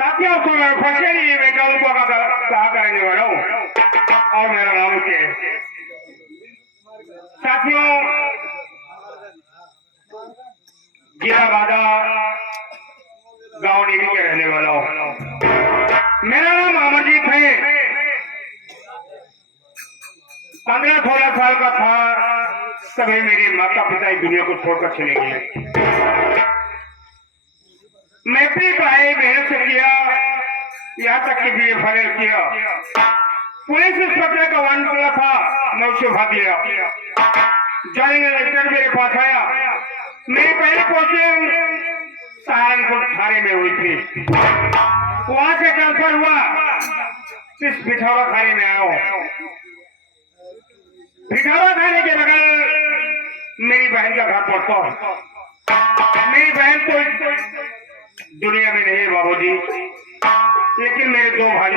साथियों को मैं फंसेली में कहूँ कहा करने वाला हूँ और मेरा नाम के साथियों जिला बादा गांव नीवी के रहने वाला हूँ। मेरा नाम अमरजीत है। 15-16 साल का था तभी मेरे माता पिता इस दुनिया को छोड़कर चले गए। मैं अपनी पढ़ाई मेहनत से किया, यहाँ तक कि BA फाइनल किया। पुलिस इंस्पेक्टर का वारंट मिला था, मैं उसे भाग लिया। ज्वाइनिंग लेटर मेरे पास आया। मेरी पहली पोस्टिंग सहारनपुर थाने में हुई थी। वहां से ट्रांसफर हुआ, इस पिथौरा थाने में आया हूँ। पिथौरा थाने के बगल मेरी बहन का घर पड़ता है। मेरी बहन तो दुनिया में नहीं बाबूजी, लेकिन मेरे 2 भाई।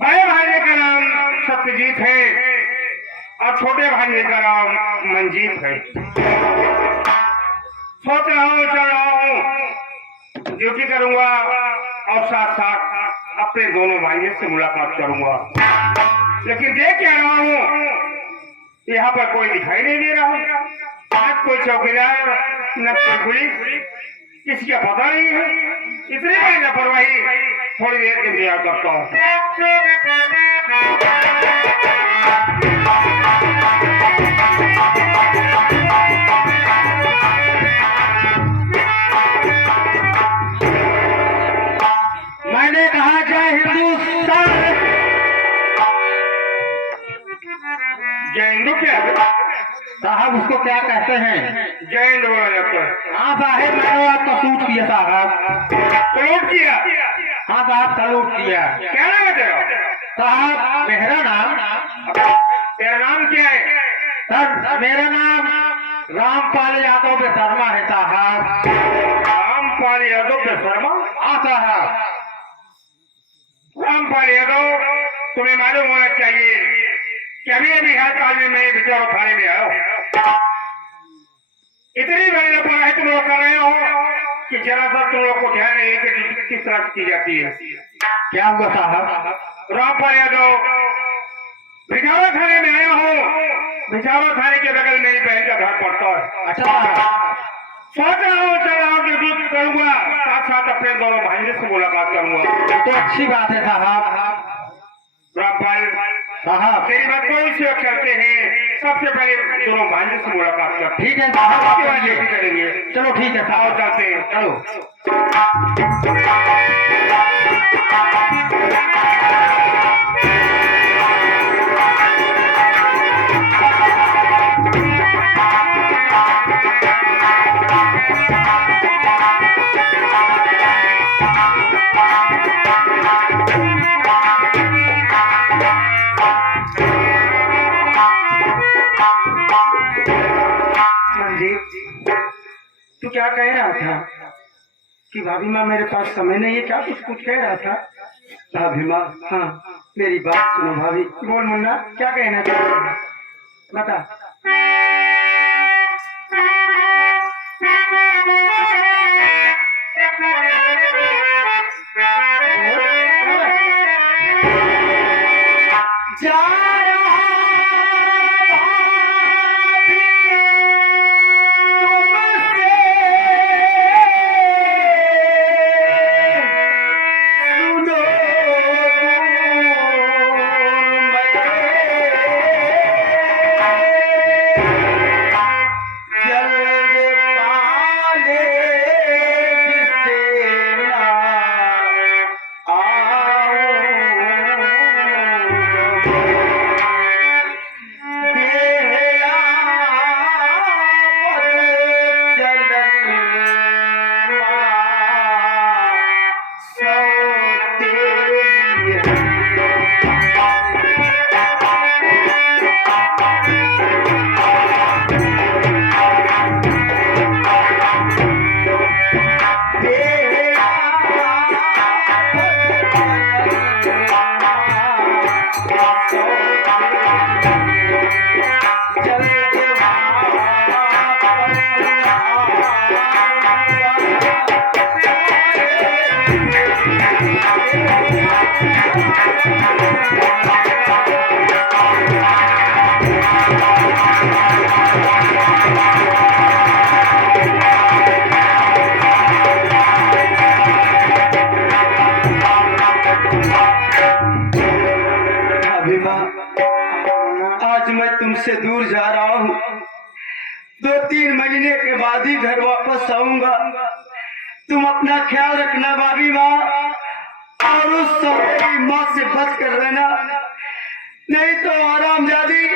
बड़े भाई का नाम सत्यजीत है और छोटे भाई का नाम मंजीत है। सोच रहा हूँ, चल रहा हूँ, ड्यूटी करूंगा और साथ साथ अपने दोनों भाइयों से मुलाकात करूंगा। लेकिन देख क्या रहा हूँ, यहाँ पर कोई दिखाई नहीं दे रहा। आज कोई चौकीदार न कोई पुलिस, किसी का पता नहीं है। इतनी बड़ी लापरवाही, थोड़ी देर इंतजार करता हूँ। मैंने कहा जय हिंदुस्तान। जय हिंदू क्या साहब उसको क्या कहते हैं? जय हिंद बोला जाता है। हाँ साहब, मैंने आपका सूट किया साहब। सलूट किया? हाँ साहब, सलूट किया। क्या नाम है तेरा? साहब मेरा नाम, तेरा नाम क्या है? सर मेरा नाम रामपाल यादव शर्मा है साहब। रामपाल यादव शर्मा? हाँ साहब। रामपाल यादव, तुम्हें मालूम होना चाहिए कि अभी हाल काल में मैं बिचारा थाने में आया हूँ। इतनी बड़ी लापरवाही तुम लोग कर रहे हो कि जरा सा तुम लोग को ध्यान नहीं है कि किस तरह की जाती है। क्या हुआ साहब? रामपाल यादव, भिखारा थाने में आया हूँ। भिखारा थाने के बगल मेरी बहन का घर पड़ता है। अच्छा साहब। सोच रहा हूँ, चल रहा हूँ, ड्यूटी करूंगा, साथ साथ अपने दोनों भाइयों से मुलाकात करूंगा। तो अच्छी बात है साहब। रामपाल साहब तेरी बात कोई से करते हैं, सबसे पहले दोनों भाइयों से मुलाकात करते हैं। ठीक है साहब, उसके बाद ड्यूटी करेंगे। चलो ठीक है आओ साहब, चलते हैं। चलो। तू क्या कह रहा था कि भाभी माँ मेरे पास समय नहीं है? क्या कुछ कह रहा था? भाभी माँ, हाँ मेरी बात सुनो भाभी। बोल मुन्ना, क्या कहना चाहते हैं? बता। 2-3 महीने के बाद ही घर वापस आऊंगा। तुम अपना ख्याल रखना भाभी माँ, और उस सौतेली माँ से बच कर रहना, नहीं तो हरामजादी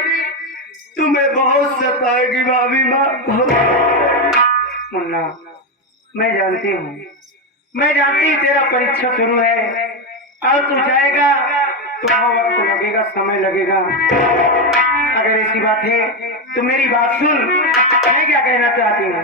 तुम्हें बहुत सताएगी भाभी माँ। मुन्ना, मैं जानती हूँ तेरा परीक्षा शुरू है और तू जाएगा तो वक्त लगेगा, समय लगेगा। अगर ऐसी बात है तो मेरी बात सुन, मैं क्या कहना चाहती हूँ।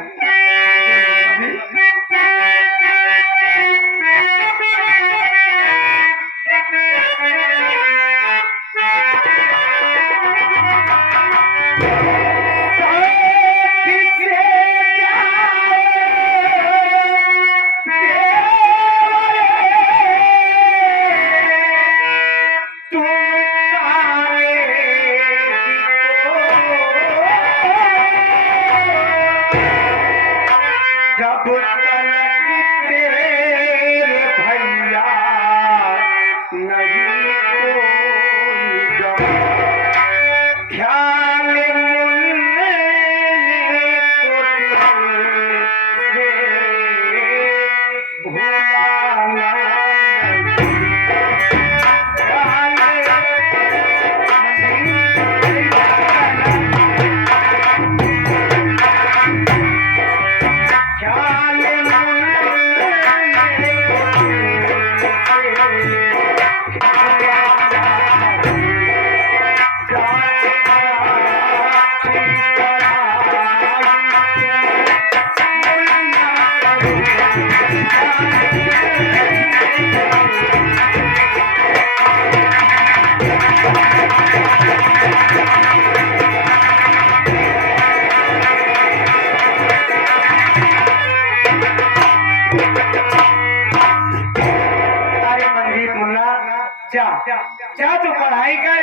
जा तो पढ़ाई कर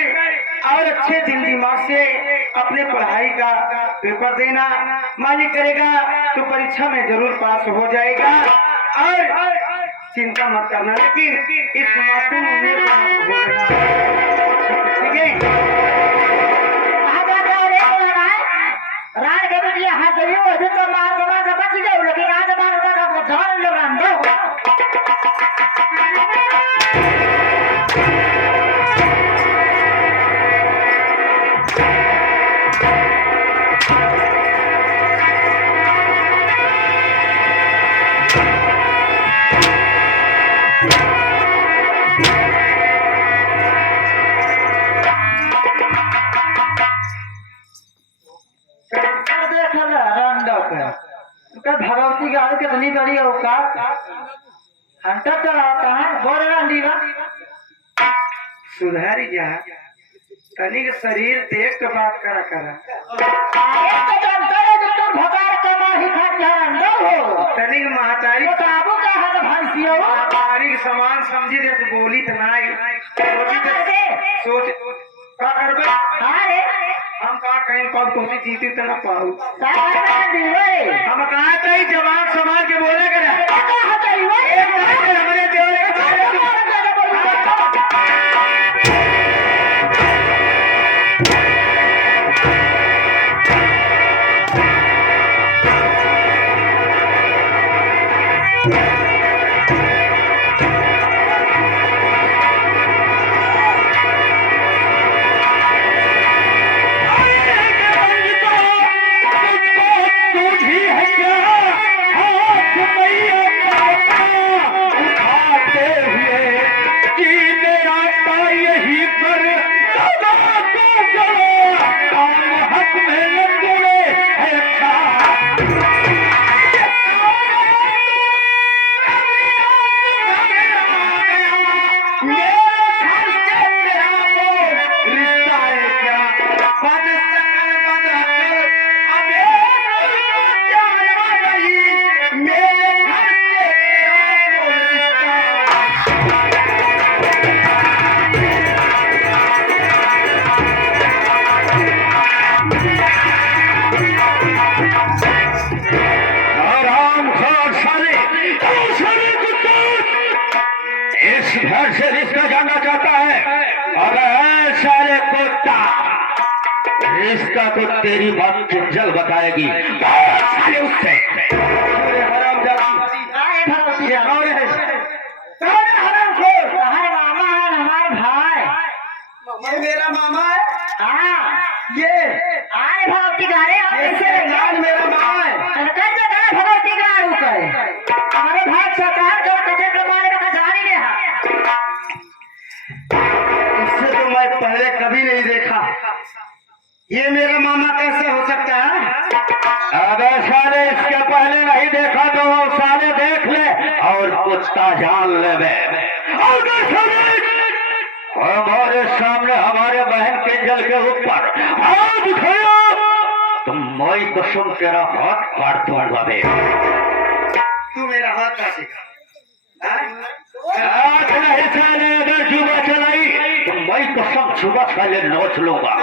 और अच्छे दिल दिमाग से अपने पढ़ाई का पेपर देना। मालिक करेगा तो परीक्षा में जरूर पास हो जाएगा। और चिंता मत करना, लेकिन इस मासूम उम्र को मत भूलना, ठीक है? रात के बजे हाथ जरूर तो मार दबा के बच जाओ, लेकिन रात मार दबा के जान लो रंडो। भगवती गाड़ी कितनी बड़ी औकात, हंटर चलाता है बोरा सुधारी जा तनिक शरीर देख के बात करा तनिक महतारी महतारी समान समझी दे तो बोली तो सोच का करबे। हम का कहीं कब तुमसे जीती तो ना पाऊ, हम कहा था जवान समाज के बोले करे हमारे देवरे के तू भी है क्या हाथ मैया तो तेरी बात किंजल बताएगी। साले उससे हराम जाती अरे भगवती ये कौन है? कौन है हरामखोर? हमारे मामा है, हमारे भाई। ये मेरा मामा है। हाँ, ये अरे भगवती का रे आप ऐसे सरदार मेरा मामा है। कल जगह भगवती का रुक है। हमारे भाई सरकार को कटे के मारे का जानी में है। इससे तो मैं पहले कभी नहीं देखा। ये मेरा मामा कैसे हो सकता है? अबे साले इसके पहले नहीं देखा तो वो साले देख ले और कुत्ता जान ले बे। हमारे सामने हमारे बहन किंजल के ऊपर हाथ उठाया तो मैं कसम तेरा हाथ काट दूंगा बे। तू मेरा हाथ काटेगा? आज नहीं साले अगर जुबा चलाई तो मैं कसम जुबा साले नोच लूंगा।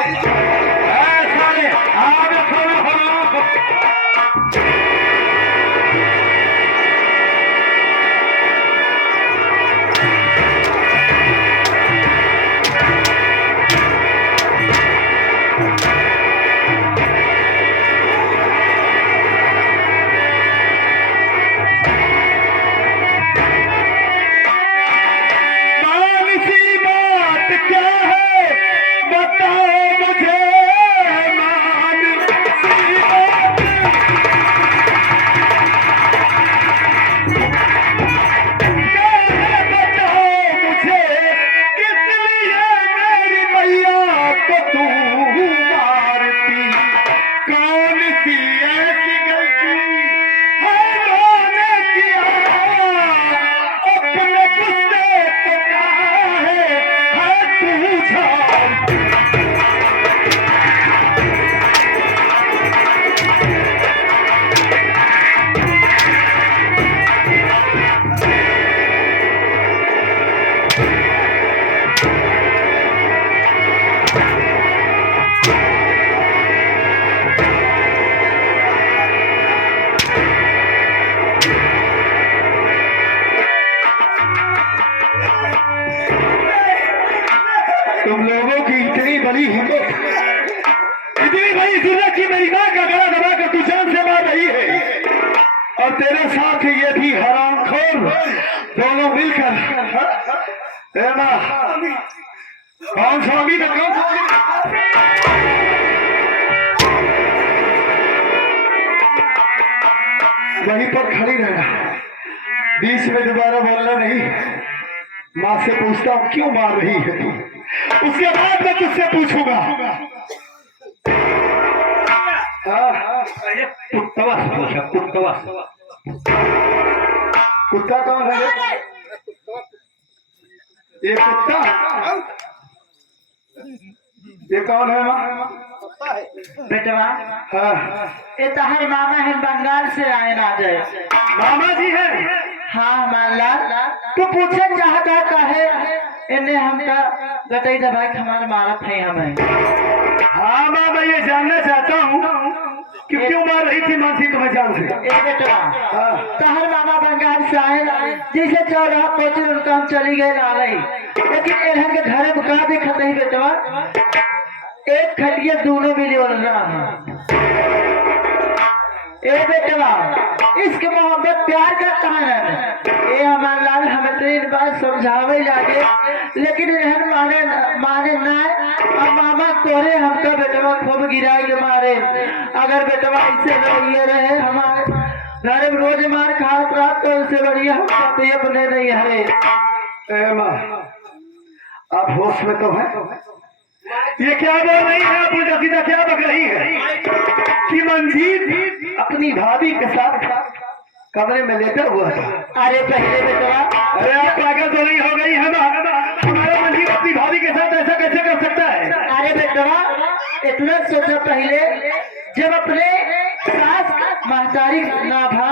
साले आगे खोलो तुम लोगों की इतनी बड़ी हिम्मत, इतनी बड़ी जरूरत की मेरी मां का गला दबा कर तू जान से मार रही है और तेरे साथ ये भी हरामखोर दोनों मिलकर कौन स्वामी तो कौन वहीं पर खड़ी रहना, बीच में दोबारा बोलना नहीं। माँ से पूछता हूँ क्यों मार रही है तू, उसके बाद मैं तुझसे पूछूंगा। कुत्ता कौन है? ये कुत्ता, ये कौन है माँ? बेटवा हाँ, ये तहर मामा है, बंगाल से आए ना जाए। मामा जी है। हाँ माला तू पूछे चाहता है इन्हें हमका गटई दबाई हमारे मारत है हमें। हाँ माँ, मैं ये जानना चाहता हूँ कि क्यों मार रही थी मासी तुम्हें जान से? ए बेटवा तहर मामा बंगाल से आए, जिसे चौराहा पहुंचे उनका हम चली गए ला रही, लेकिन इन्हन के घर में कहा देखा नहीं बेटवा, एक खटिया दोनों मिली बोल रहा है। ए बेटवा इसके मोहब्बत प्यार का कहां है? ए हमारे लाल हमें तो इन बात समझावे लागे, लेकिन इन्हन माने ना। अब मामा कोरे हमका बेटवा खूब गिराए के मारे। अगर बेटवा इससे ये रहे हमारे घर में रोज मार खात रात तो उससे बढ़िया हम कहते अपने नहीं हरे। ए माँ, आप होश में तो हैं? ये क्या बोल रही है? आप उल्टा सीधा क्या बक रही है कि मंजीत अपनी भाभी के साथ कमरे में लेटा हुआ था? अरे पहले बेटवा, अरे आप पागल तो नहीं हो गई है? हमारा मंजीत अपनी भाभी के साथ ऐसा कैसे कर सकता है? अरे बेटवा इतना सोचा पहले, जब अपने सास महतारी ना भा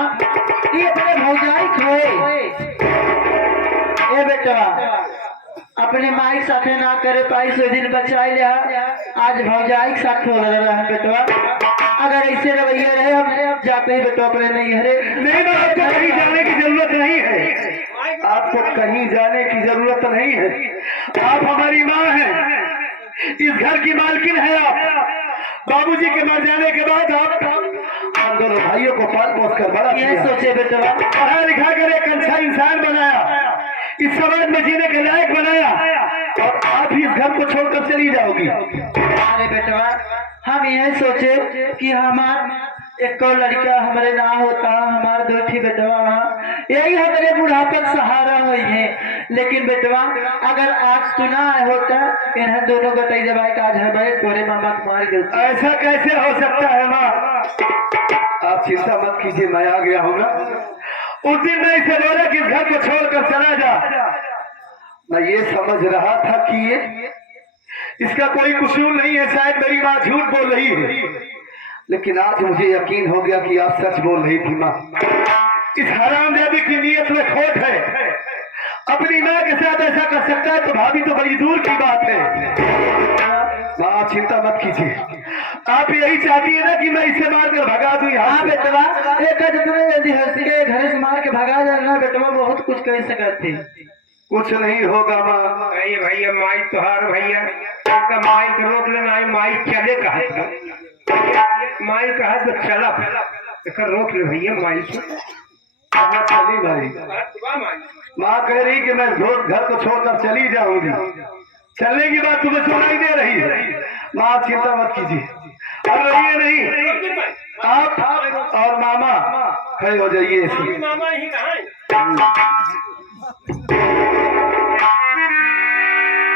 ये अपने भौजाई खोए। ए बेटवा अपने माई साथे ना करे पाई सो दिन बचाई लिया, आज भौजाई के साथ हो रहा है बेटवा। अगर ऐसे रवैया रहे हम जाते ही बेटवा अपने नहीं हरे। नहीं, आपको कहीं जाने की जरूरत नहीं है। आपको कहीं जाने की जरूरत नहीं है। आप हमारी माँ हैं, इस घर की मालकिन है आप। बाबूजी के मर जाने के बाद आप हम दोनों भाइयों को पाल पोस कर बड़ा किया, सोचे बेटा पढ़ा लिखा कर एक अच्छा इंसान बनाया, इस समाज में जीने के लायक बनाया, और आप ही इस घर को छोड़कर चली जाओगी। अरे बेटवा हम यह सोचे कि हमार एक और लड़का हमारे ना होता, हमारे दो ठीक बेटवा वहाँ यही हमारे बुढ़ापन सहारा हुई है। लेकिन बेटवा अगर आज सुना होता इन्हें दोनों गटाई जबाई का आज है भाई तोरे मामा को मार गए। ऐसा कैसे हो सकता है माँ? आप चिंता मत कीजिए, मैं आ गया हूँ ना। उस दिन मैं इसे बोला कि घर को छोड़कर चला जा। मैं ये समझ रहा था कि ये इसका कोई कसूर नहीं है, शायद मेरी माँ झूठ बोल रही है, लेकिन आज मुझे यकीन हो गया कि आप सच बोल रही थी माँ। इस हरामजादी की नीयत में खोट है। अपनी माँ के साथ ऐसा कर सकता है तो भाभी तो बड़ी दूर की बात है। माँ आप चिंता मत कीजिए, आप यही चाहती है ना कि मैं इसे मार कर भगा दूं यहाँ हाँ से? बेटवा एक जितने जल्दी हंस के घर से मार के भगा जाना बेटवा बहुत कुछ कर सकते। कुछ नहीं होगा माँ। अरे भैया माई तुहार भैया का माई को रोक लेना है, माई चले कहा माई कहा तो चला कर रोक ले भैया माई को। कहाँ चली भाई? माँ कह रही कि मैं घर को छोड़कर चली जाऊंगी। चलने की बात तुम्हें सुनाई दे रही है। माँ चिंता मत कीजिए, अब रहिए नहीं, आप और मामा खड़े हो जाइए इसमें। मामा ही कहा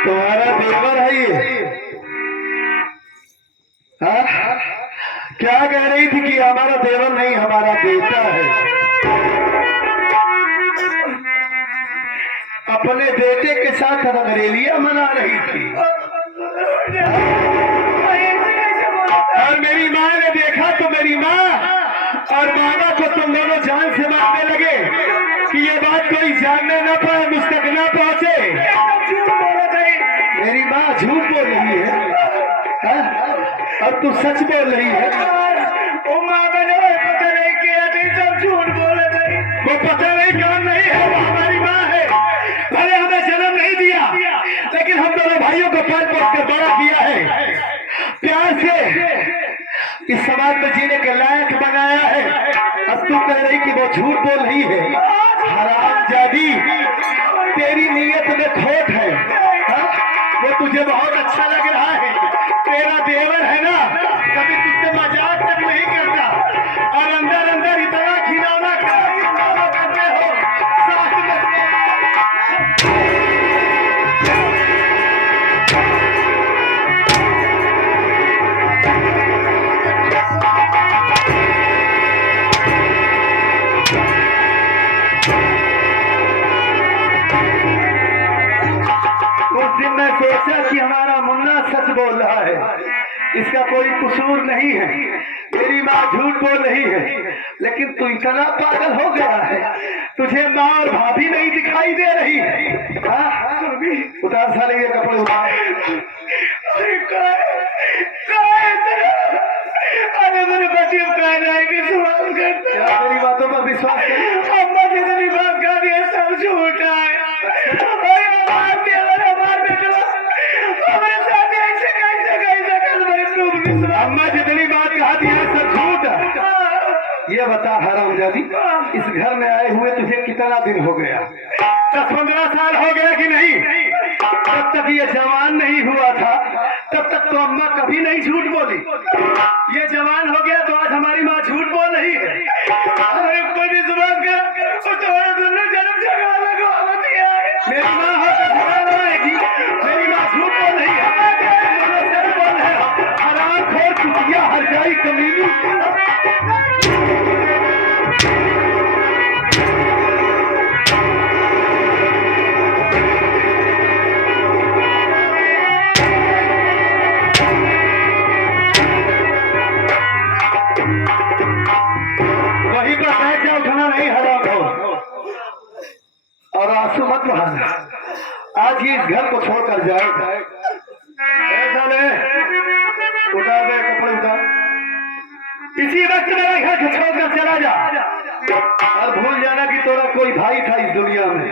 तुम्हारा देवर है ये? हाँ? क्या कह रही थी कि हमारा देवर नहीं हमारा बेटा है? अपने बेटे के साथ रंगरेलियां मना रही थी, और मेरी माँ ने देखा तो मेरी माँ और मामा को तुम दोनों जान से मारने लगे कि ये बात कोई जानने न पाए, मुझ तक न पहुंचे। मेरी माँ झूठ बोल रही है, हाँ? और तू सच बोल रही है। ओ माँ मैंने पता नहीं किया थी, सब झूठ बोले थे। वो पता नहीं कौन नहीं है, वो हमारी माँ है। भले हमें जन्म नहीं दिया, लेकिन हम दोनों भाइयों को पाल पोस कर बड़ा किया है, प्यार से इस समाज में जीने के लायक बनाया है। अब तू कह रही कि वो झूठ बोल रही है? हरामजादी, तेरी नीयत में खोट है, हाँ? वो तुझे बहुत अच्छा लग रहा है, तेरा देवर है ना, कभी तुझसे मजाक तक नहीं करता, और अंदर अंदर इतना खिलौना करते हो साथ में। उस दिन मैं सोचा कि हमारा मुन्ना सच बोल रहा है, इसका कोई कसूर नहीं है, मेरी माँ झूठ बोल रही है, लेकिन तू इतना पागल हो गया है, तुझे माँ और भाभी नहीं दिखाई दे रही है। हाँ? उतार साले ये कपड़े उतार। अरे मेरे बच्चे कह रहे हैं कि सवाल करते क्या मेरी बातों पर विश्वास कर? अम्मा जितनी बात कर रही है सब झूठा है। अरे हमारे देवर हमारे बेटा हमारे साथ ऐसे कैसे कर मेरे तुम विश्वास। अम्मा जितनी बात कहा दी है सब झूठ है। ये बता हरामजादी, इस घर में आए हुए तुझे कितना दिन हो गया? 10-15 साल हो गया कि नहीं? जब तक ये जवान नहीं हुआ था तब तक तो अम्मा कभी नहीं झूठ बोली। ये जवान हो गया तो आज हमारी माँ झूठ बोल रही है। अरे बड़ी जुबान का वो तुम्हारे दोनों जन्म जगह लगा होती है। मेरी माँ होकर झगड़ा लगाएगी, मेरी माँ झूठ बोल रही है, दोनों सच बोल रहे हो। हरामखोर कुतिया हरजाई कमीनी। वहीं पर बैठ जा, उठना नहीं हरामखोर, और आंसू मत बहाना। आज ही इस घर को छोड़कर जाएगा। ऐसा ले, उतार दे कपड़े, उतार। इसी वक्त मेरा घर को छोड़कर चला जा, और भूल जाना कि तेरा कोई भाई था इस दुनिया में।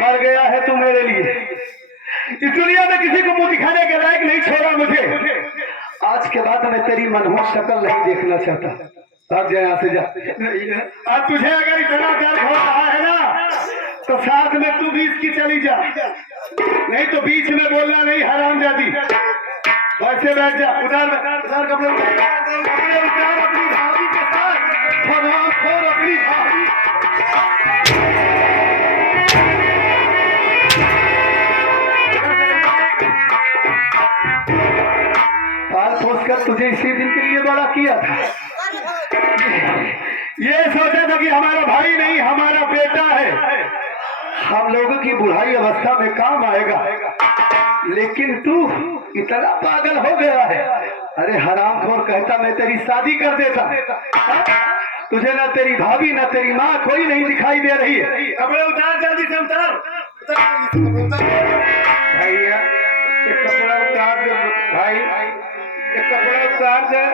मर गया है तू मेरे लिए, इस दुनिया में किसी को मुंह दिखाने के लायक नहीं छोड़ा मुझे। आज के बाद मैं तेरी मनहूस शक्ल नहीं देखना चाहता। अब जा यहाँ से जा। अब तुझे अगर इतना दर्द हो रहा है ना तो साथ में तू भी इसकी चली जा, नहीं तो बीच में बोलना नहीं, हरामजादी। वैसे बैठ जा, उधर कपड़े उतार अपनी भाभी के साथ, भगवान खोर अपनी भाभी। पाल पोस कर तुझे इसी दिन के लिए बड़ा किया था। ये सोचा था कि हमारा भाई नहीं हमारा बेटा है, हम लोगों की बुढ़ाई अवस्था में काम आएगा, लेकिन तू इतना पागल हो गया है। अरे हरामखोर, कहता मैं तेरी शादी कर देता। तुझे ना तेरी भाभी ना तेरी माँ कोई नहीं दिखाई दे रही है। कपड़े उतार, जल्दी से उतार। भैया एक कपड़ा उतार दे भाई, एक कपड़ा उतार दे।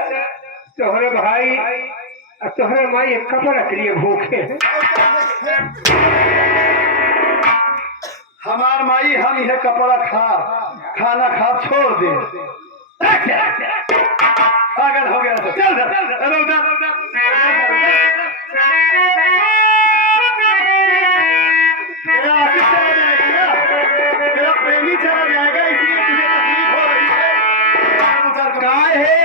तोहरे भाई और तोहरे माँ एक कपड़ा के लिए भूखे। हमार माई हम यह कपड़ा खाना खा छोड़ दे। पागल हो गया तो चल उधर। तेरा ऑफिस चला जाएगा ना, तेरा प्रेमी चला जाएगा, इसलिए तुझे तकलीफ हो रही है। काय है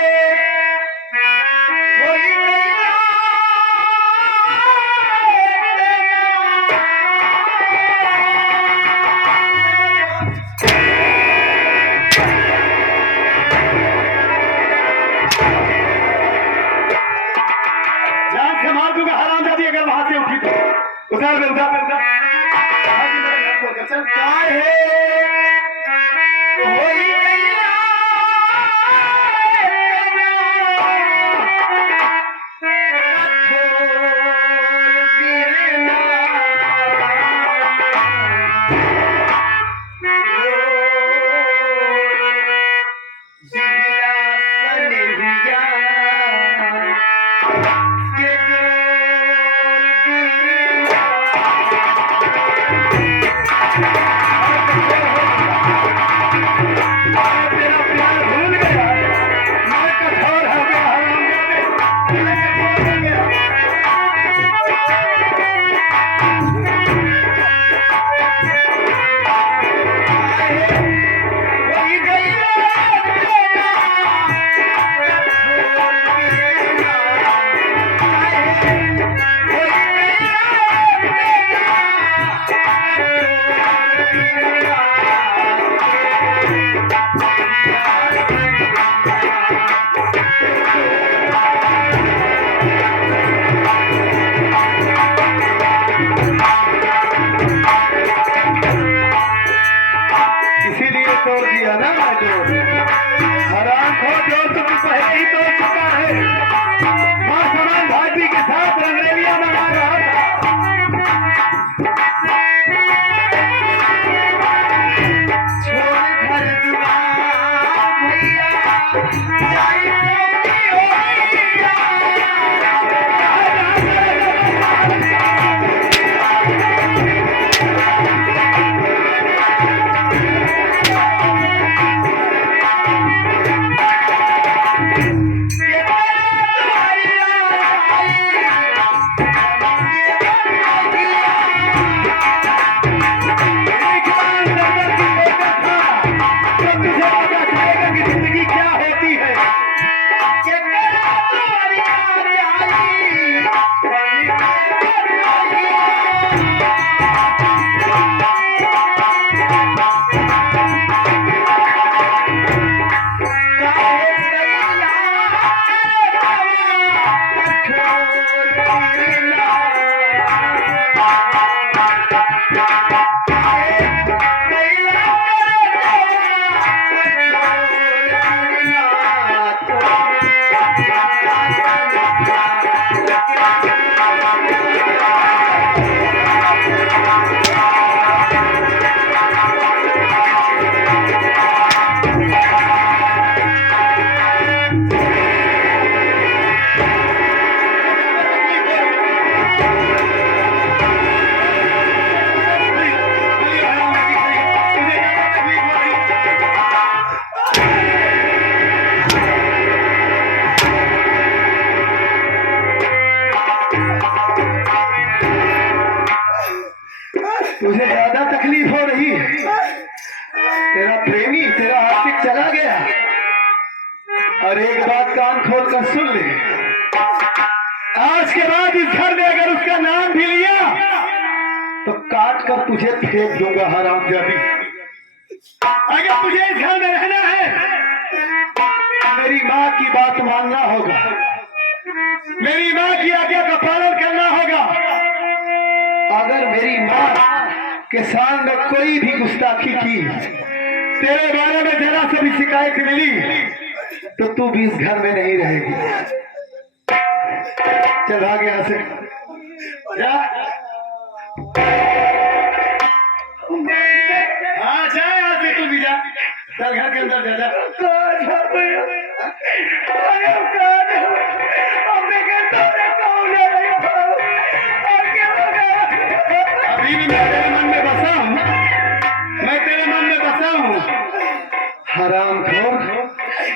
जान से मार दूंगा हरामजादी अगर वहां से उठी तो। उधर में उधर काय है गिर से ज्यादा तकलीफ हो रही है। तेरा प्रेमी, तेरा आशिक चला गया। और एक बात कान खोल कर सुन ले, आज के बाद इस घर में अगर उसका नाम भी लिया तो काट कर तुझे फेंक दूंगा हरामजादी। अगर तुझे इस घर में रहना है, मेरी माँ की बात मानना होगा, मेरी माँ की आज्ञा का पालन करना होगा। अगर मेरी माँ के सामने कोई भी गुस्ताखी की, तेरे बारे में जरा से भी शिकायत मिली, तो तू भी इस घर में नहीं रहेगी। चल भाग यहाँ से, जा। हाँ जा यहाँ से, तू भी जा, चल घर के अंदर जा। अभी भी मैं तेरे मन में बसा हूँ, मैं तेरे मन में बसा हूँ। हरामखोर,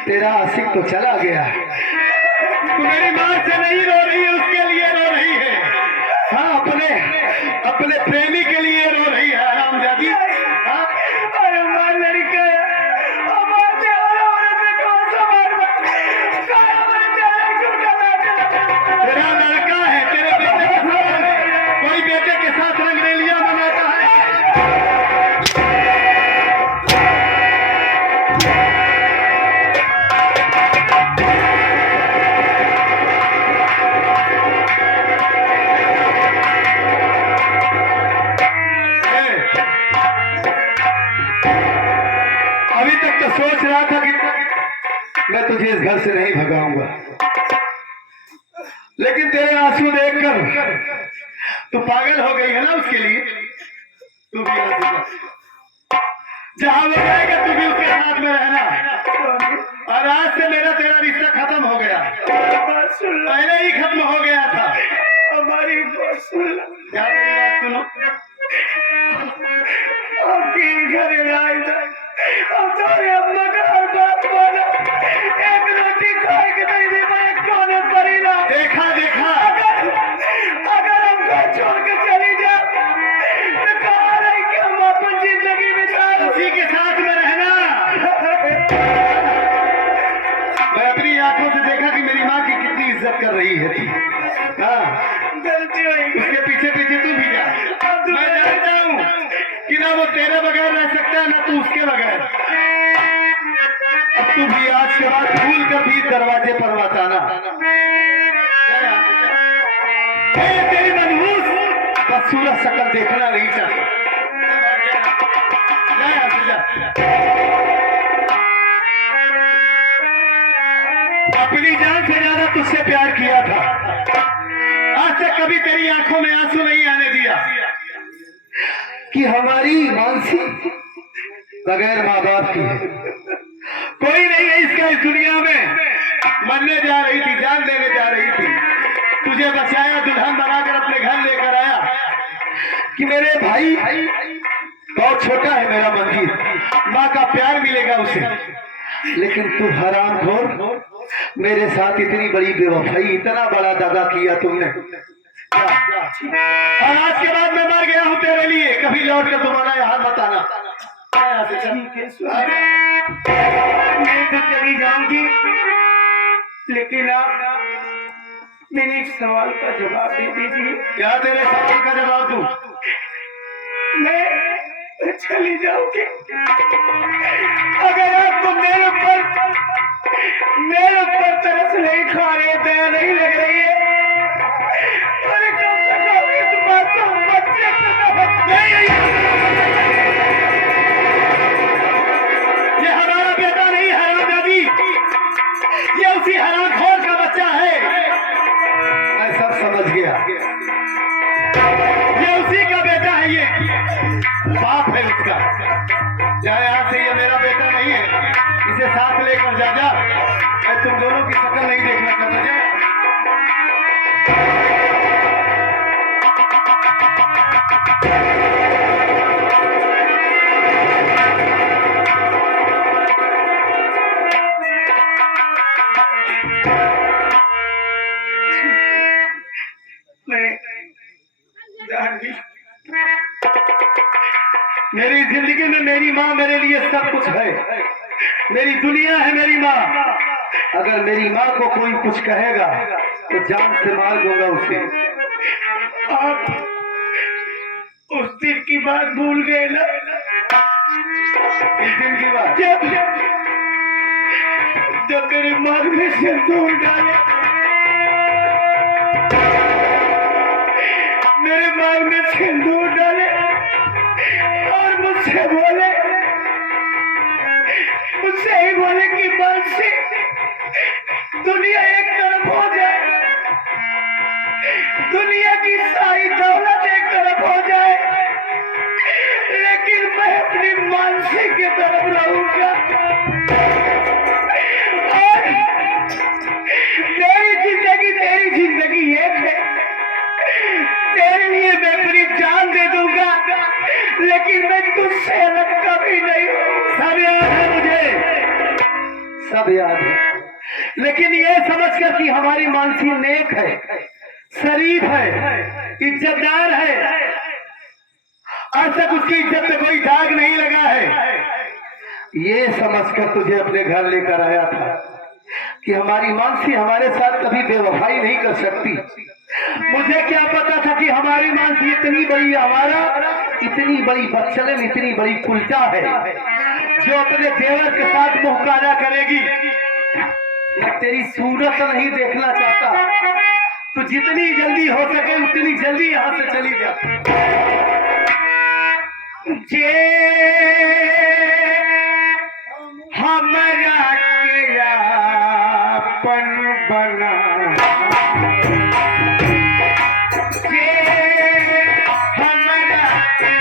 तेरा आशिक तो चला गया। तू मेरी माँ से नहीं रो रही है, उसके लिए रो रही है। हाँ, अपने प्रेमी के लिए रो रही है हरामजादी। हाँ? तेरा लड़का है, तेरे बेटे के साथ कोई बेटे के साथ रंगरेलिया मनाता है। अभी तक तो सोच रहा था कि मैं तुझे इस घर से नहीं भगाऊंगा, लेकिन तेरे आंसू देखकर तू पागल हो गई है ना उसके लिए। तू भी यहाँ से जा। जहां वो जाएगा तू भी उसके साथ में रहना। और आज से मेरा तेरा रिश्ता खत्म हो गया, पहले ही खत्म हो गया था। हमारी बात सुन, क्या तेरी बात सुनो। घर अब तुम्हारे अम्मा का हर बात माना, एक रोटी खाए के नहीं दे पाए, कोने पर ही ना। देखा अगर हम घर छोड़ के चली जाए तो कहा रही कि हम अपन जिंदगी बिता उसी के साथ में रहना। मैं अपनी आंखों से देखा कि मेरी माँ की कितनी इज्जत कर रही है तू। हाँ, गलती हुई, उसके पीछे पीछे तू भी जा। मैं जानता हूँ कि ना वो तेरे बगैर रह सकता है, ना तू उसके बगैर। अब तू भी आज के बाद भूल कर भी दरवाजे पर मत आना। तेरी मनहूस बदसूरत शक्ल देखना नहीं चाहता। अपनी जान से ज्यादा तुझसे प्यार किया था, आज तक कभी तेरी आंखों में आंसू नहीं आने दिया कि हमारी मानसी बगैर माँ बाप की है। कोई नहीं है इसका इस दुनिया में। मरने जा रही थी, जान देने जा रही थी, तुझे बचाया, दुल्हन बनाकर अपने घर लेकर आया कि मेरे भाई बहुत छोटा है मेरा मंदिर, माँ का प्यार मिलेगा उसे। लेकिन तू हरामखोर, मेरे साथ इतनी बड़ी बेवफाई, इतना बड़ा दगा किया तुमने। और आज के बाद मैं मर गया हूँ तेरे लिए, कभी लौट कर तुम्हारा यहाँ मत आना। मैं तो चली जाऊंगी, लेकिन आप मेरे एक सवाल का जवाब दे दीजिए। क्या तेरे सवाल का जवाब दूं? मैं चली जाऊंगी अगर आपको मेरे ऊपर तरस नहीं खा रही, दया नहीं लग रही है। अरे कब तक आप इस बात को बच्चे ये हमारा बेटा नहीं है हरामजादी, ये उसी हरामखोर का बच्चा है। मैं सब समझ गया, ये उसी का बेटा है, ये बाप है उसका। जा यहाँ से, ये मेरा बेटा नहीं है, इसे साथ लेकर जा। मैं तुम दोनों की शक्ल नहीं देखना चाहता। जा। मेरी जिंदगी में मेरी माँ मेरे लिए सब कुछ है, मेरी दुनिया है मेरी माँ। अगर मेरी माँ को कोई कुछ कहेगा तो जान से मार दूंगा उसे। आप उस दिन की बात भूल गए ना? इस दिन की बात जब मेरे मांग में सिंदूर डाले, मेरे मांग में सिंदूर डाले और मुझसे ही बोले कि बंसी दुनिया एक तरफ हो जाए, दुनिया की सारी दौलत एक तरफ हो जाए, लेकिन मैं अपनी मानसी की तरफ रहूंगा। और मेरी जिंदगी तेरी जिंदगी एक है, तेरे लिए मैं अपनी जान दे दूंगा, लेकिन मैं तुझसे अलग कभी नहीं हूँ। सब याद है मुझे, सब याद है, लेकिन ये समझकर कि हमारी मानसी नेक है, शरीफ है, इज्जतदार है, आज तक उसकी इज्जत में कोई दाग नहीं लगा है, ये समझकर तुझे अपने घर लेकर आया था कि हमारी मानसी हमारे साथ कभी बेवफाई नहीं कर सकती। मुझे क्या पता था कि हमारी मानसी इतनी बड़ी आवारा, इतनी बड़ी बदचलन, इतनी बड़ी उल्टा है जो अपने देवर के साथ मुंह काला करेगी। मैं तेरी सूरत नहीं देखना चाहता, तो जितनी जल्दी हो सके उतनी जल्दी यहाँ से चली जा। जे हमरा के आपन बना, जे हमरा के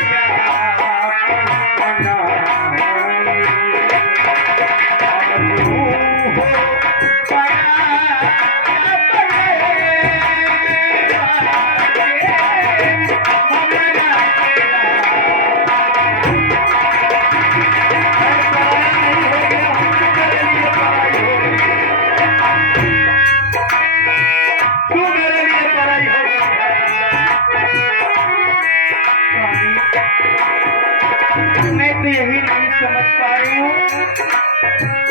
आपन बना, तू हो मैं तो यही नहीं समझ पा रही हूँ,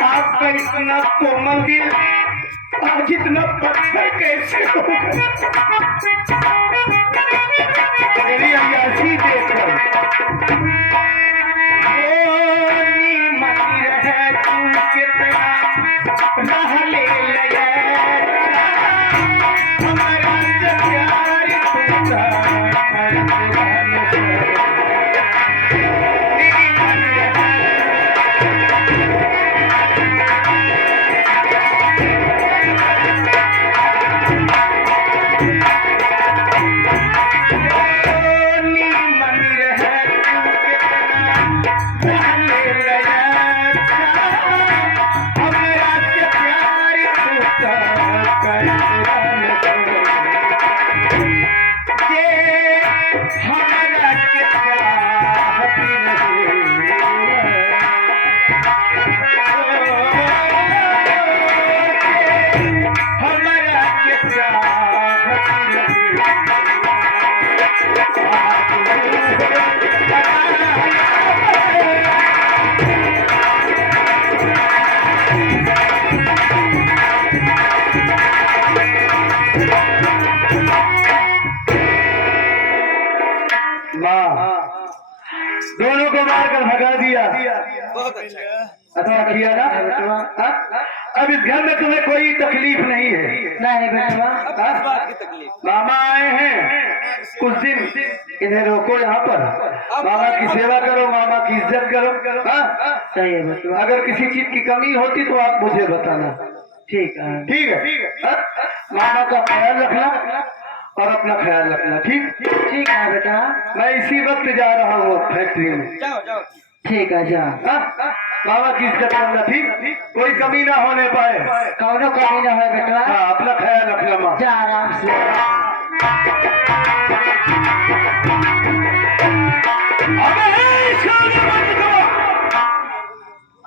आपका इतना कोमल दिल आज इतना पत्थर कैसे हो गया? मेरी अयाशी देखकर मनी रहे तू कितना रह ले लगे, हमारा से प्यार टूटा दोनों को मारकर भगा दिया। बहुत अच्छा अच्छा किया ना? हाँ? अब इस घर में तुम्हें कोई तकलीफ नहीं है। नहीं बेटवा, हाँ? बात की तकलीफ। मामा आए हैं, कुछ दिन इन्हें रोको यहाँ पर, मामा की सेवा करो, मामा की इज्जत करो। हाँ? सही है बेटवा। अगर किसी चीज की कमी होती तो आप मुझे बताना। ठीक है। ठीक है? हाँ? मामा का ख्याल रखना और अपना ख्याल रखना। ठीक ठीक है बेटा, मैं इसी वक्त जा रहा हूँ फैक्ट्री में। जाओ जाओ। ठीक है जा। हाँ? मामा की इज्जत करना, ठीक? कोई कमी ना होने पाए। कौनो कमी ना हो बेटवा। हाँ, अपना ख्याल रखना माँ। जा आराम से।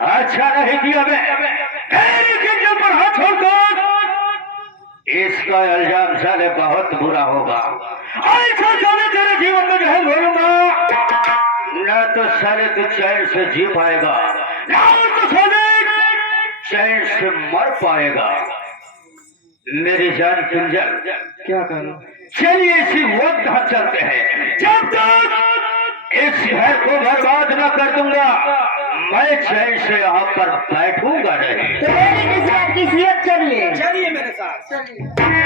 अच्छा नहीं किया मैं पर हाथ छोड़कर, इसका इल्जाम साले बहुत बुरा होगा। ऐसा साले तेरे जीवन में जहर घोलूंगा, न तो साले तू चैन से जी पाएगा, नहीं तो साले चैन से मर पाएगा। मेरी जान किंजल, क्या करूं? चलिए इसी वक्त घर चलते हैं। जब तक इस घर को बर्बाद न कर दूंगा मैं चैन से यहाँ पर बैठूंगा नहीं। तो मेरी किसी किसी चलिए चलिए मेरे साथ। चलिए।